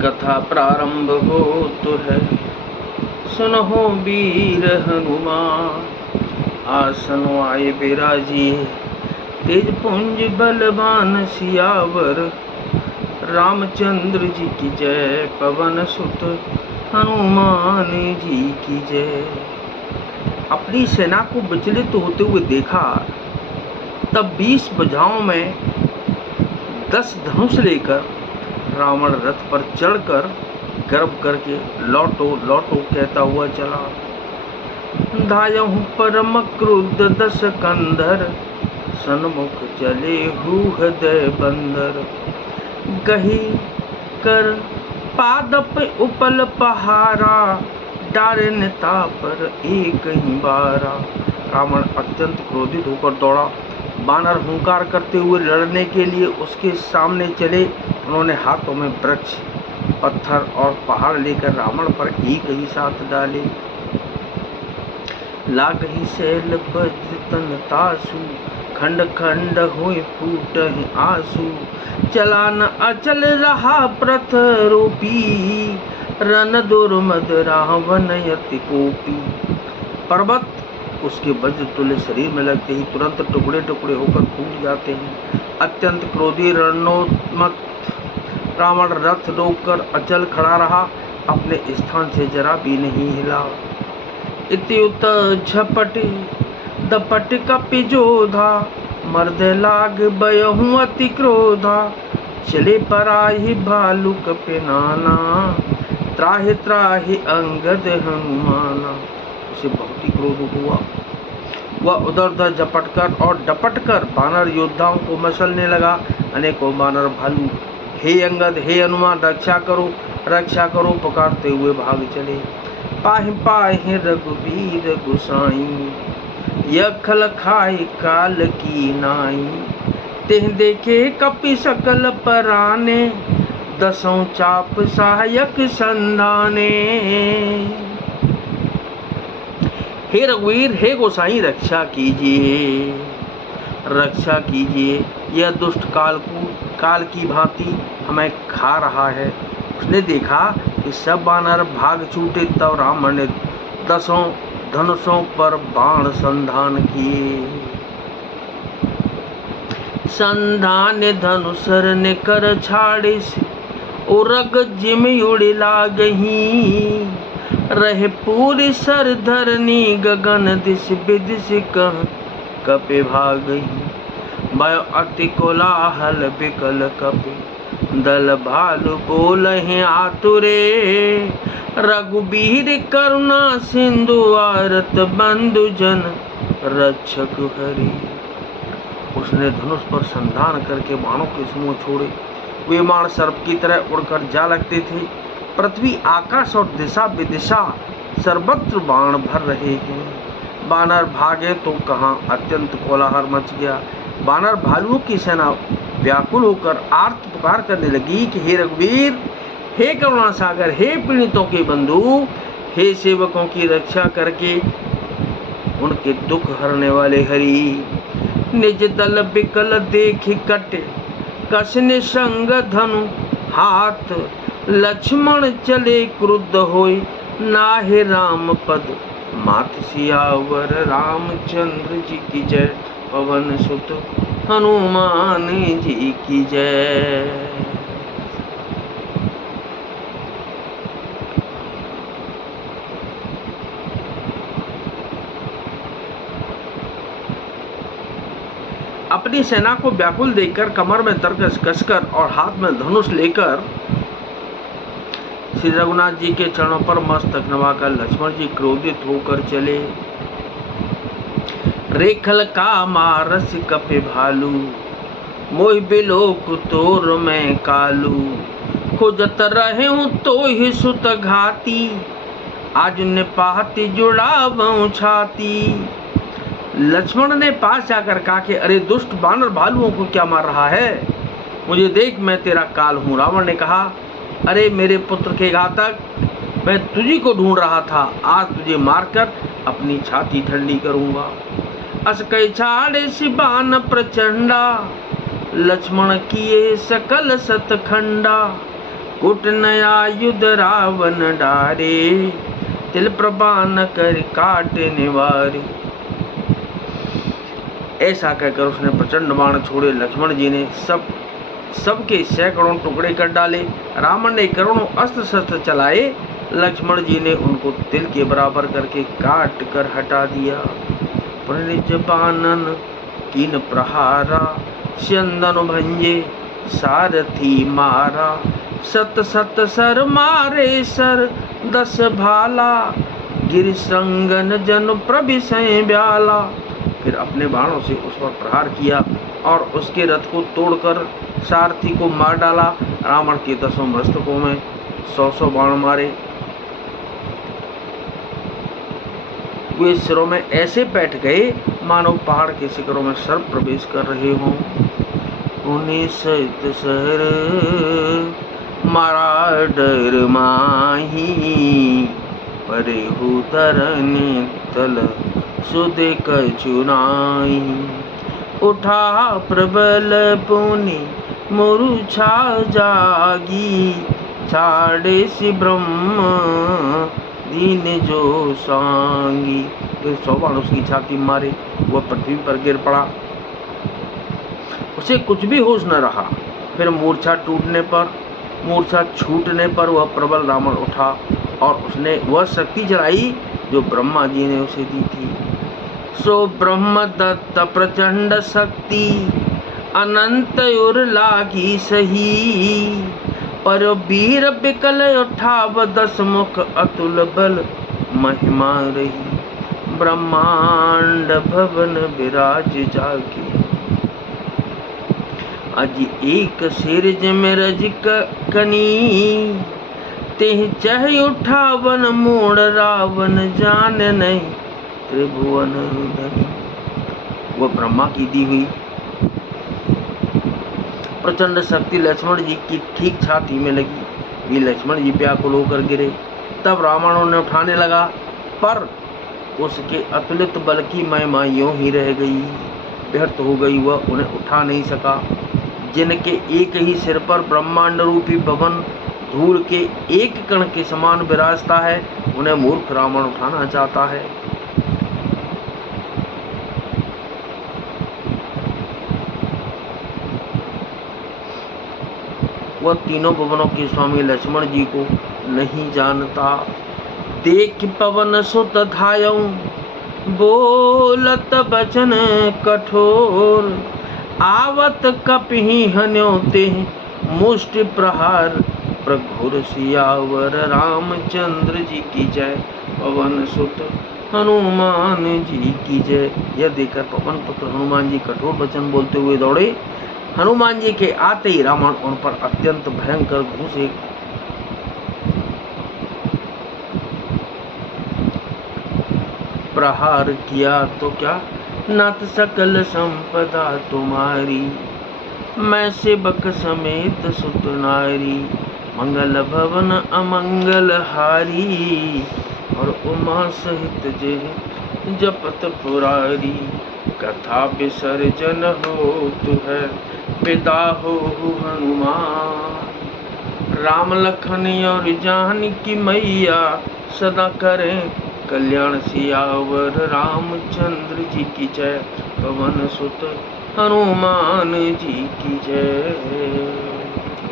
कथा प्रारंभ हो तो है, सुनो वीर हनुमान। आसन आए बिराजी, तेज पुंज बलवान सियावर। रामचंद्र जी की जय, पवन सुत हनुमान जी की जय। अपनी सेना को विचलित होते हुए देखा, तब 20 भुजाओं में 10 धनुष लेकर रावण रथ पर चढ़कर गर्व करके लौटो लौटो कहता हुआ चला। धायहु परम क्रुद्ध 10 कंधर, सन्मुख चले हृदय बंदर। गही कर पादप उपल पहारा, डारे नेता पर एक ही बारा। रावण अत्यंत क्रोधित होकर दौड़ा। बानर हुंकार करते हुए लड़ने के लिए उसके सामने चले। उन्होंने हाथों में वृक्ष, पत्थर और पहाड़ लेकर रावण पर एक ही साथ डाले। लागहि शैल वज्र तन तासु, खंड खंड होए फूटहि आंसू। चला न अचल रहा प्रथरोपी, रन दुर्मद रावण अति कोपी। पर्वत उसके वज्र तुल्य शरीर में लगते ही तुरंत टुकड़े टुकड़े होकर फूट जाते हैं। अत्यंत क्रोधी रणोन्मत्त रावण रथ रोककर अचल खड़ा रहा, अपने स्थान से जरा भी नहीं हिला। इत्युत झपटे दपट कपि जोधा, मर्द लाग बयहु अति क्रोधा। चले पराहि भालु कपि नाना, त्राहि त्राहि अंगद हनुमाना। उसे बहुत ही क्रोध हुआ। वह उधर उधर झपटकर और डपटकर बानर योद्धाओं को मसलने लगा। अनेकों बानर भालू हे अंगद हे हनुमान रक्षा करो पुकारते हुए भाग चले। पाहि पाहि रघुवीर गुसाई, यखल खाई काल की नाई। तेह देखे कपि सकल पराने, दसों चाप सहायक संधाने। हे रघुवीर हे गोसाई रक्षा कीजिए रक्षा कीजिए, यह दुष्ट काल की भांति हमें खा रहा है। उसने देखा कि सब बानर भाग छूटे, तब रावण ने 10 धनुषों पर बाण संधान किए। संधान धनुषर ने कर छाड़िस, उरग जिम उड़ लागही। रहे पूरी सर धरनी, गगन दिश विदिश कह कपि भागही। भय अति कोलाहल बिकल कपि, दल भालु बोलहि आतुरे। रघुबीर करुणा सिंधु, आरत बंधु जन रक्षक हरि। उसने धनुष पर संधान करके बाणों के समूह छोड़े। वे बाण सर्प की तरह उड़कर जा लगते थे। पृथ्वी आकाश और दिशा विदिशा सर्वत्र बाण भर रहे हैं। बानर भागे तो कहां, अत्यंत कोलाहल मच गया। बानर भालुओं की सेना व्याकुल होकर आर्त पुकार करने लगी कि हे रघुवीर हे करुणा सागर, हे पीड़ितों के बंधु, हे सेवकों की रक्षा करके उनके दुख हरने वाले हरि। निज दल बिकल देख कटे, कसने संग धनु हाथ। लक्ष्मण चले क्रुद्ध होय, नाहे राम पद मात। सियावर रामचंद्र जी की जय, पवन सुत हनुमान जी की जय। अपनी सेना को व्याकुल देखकर, कमर में तरकस कसकर और हाथ में धनुष लेकर श्री रघुनाथ जी के चरणों पर मस्तक नवाकर लक्ष्मण जी क्रोधित होकर चले। रेखल का मारस कपि भालू, मोहि बिलोक तोर मैं कालू। खोजत रहे तो ही सुत घाती, आज निपाति जुड़ावऊं छाती। लक्ष्मण ने पास जाकर कहा कि अरे दुष्ट बानर भालुओं को क्या मार रहा है, मुझे देख मैं तेरा काल हूँ। रावण ने कहा अरे मेरे पुत्र के घातक, मैं तुझी को ढूंढ रहा था, आज तुझे मारकर अपनी छाती ठंडी करूंगा। अस कई छाड़े शिबान प्रचंडा, लक्ष्मण किए सकल सतखंडा। कुट नया युद्ध रावण डारे, तिल प्रभा न कर काट निवारे। ऐसा कहकर उसने प्रचंड बाण छोड़े। लक्ष्मण जी ने सबके सैकड़ों टुकड़े कर डाले। रावण ने करोड़ों अस्त्र शस्त्र चलाए। लक्ष्मण जी ने उनको तिल के बराबर करके काट कर हटा दिया। प्रणिज बानन कीन प्रहारा, स्यंदन भंजे सारथी मारा। सत सत सर मारे सर 10 भाला, गिर संगन जन प्रभिसय ब्याला। फिर अपने बाणों से उस पर प्रहार किया और उसके रथ को तोड़कर सारथी को मार डाला। रावण के 10 मस्तकों में 100 बाण मारे। वे सिरों में ऐसे बैठ गए मानो पहाड़ के शिखरों में सर्प प्रवेश कर रहे हों। उन्हें सहित सहर मारा डर माही, परे हो धरन तल सुदे कचुनाई। उठा प्रबल पुनि मूर्छा जागी, छाड़े सी ब्रह्म दीन जो सांगी। फिर 100 बाण उसकी छाती मारे, वह पृथ्वी पर गिर पड़ा। उसे कुछ भी होश न रहा। फिर मूर्छा छूटने पर वह प्रबल रावण उठा और उसने वह शक्ति चलाई जो ब्रह्मा जी ने उसे दी थी। सो ब्रह्म दत्त प्रचंड शक्ति, अनंत उर लागी सही। पर वीर बिकल उठाव 10 मुख, अतुल बल महिमा रही। ब्रह्मांड भवन विराज जाके, अज एक सिरज में रज कनी। तेह चह उठावन मोड़ रावण, जान नहीं त्रिभुवन धनी। वह ब्रह्मा की दी हुई प्रचंड शक्ति लक्ष्मण जी की ठीक छाती में लगी। ये लक्ष्मण जी व्याकुल होकर गिरे। तब रावण उन्हें उठाने लगा, पर उसके अतुलित बल की महिमा यूं ही रह गई, व्यर्थ हो गई। वह उन्हें उठा नहीं सका। जिनके एक ही सिर पर ब्रह्मांड रूपी भवन धूल के एक कण के समान विराजता है, उन्हें मूर्ख रावण उठाना चाहता है। वह तीनों भुवनों के स्वामी लक्ष्मण जी को नहीं जानता। देख पवन सुत धायऊ, बोलत बचन कठोर। आवत कपिहि हन्योते, मुष्टि प्रहार प्रघुर। सियावर रामचंद्र जी की जय, पवन सुत हनुमान जी की जय। यह देखकर पवन पुत्र हनुमान जी कठोर वचन बोलते हुए दौड़े। हनुमान जी के आते ही रावण उन पर अत्यंत भयंकर घूसे। प्रहार किया तो क्या, नाथ सकल संपदा तुम्हारी। मैं सेवक समेत सुत नारी, मंगल भवन अमंगल हारी। और उमा सहित जे जपत पुरारी। कथा विसर्जन होतु है, पिता हो हनुमान। राम लखन और जानकी मैया, सदा करें कल्याण। सियावर रामचंद्र जी की जय, पवन सुत हनुमान जी की जय।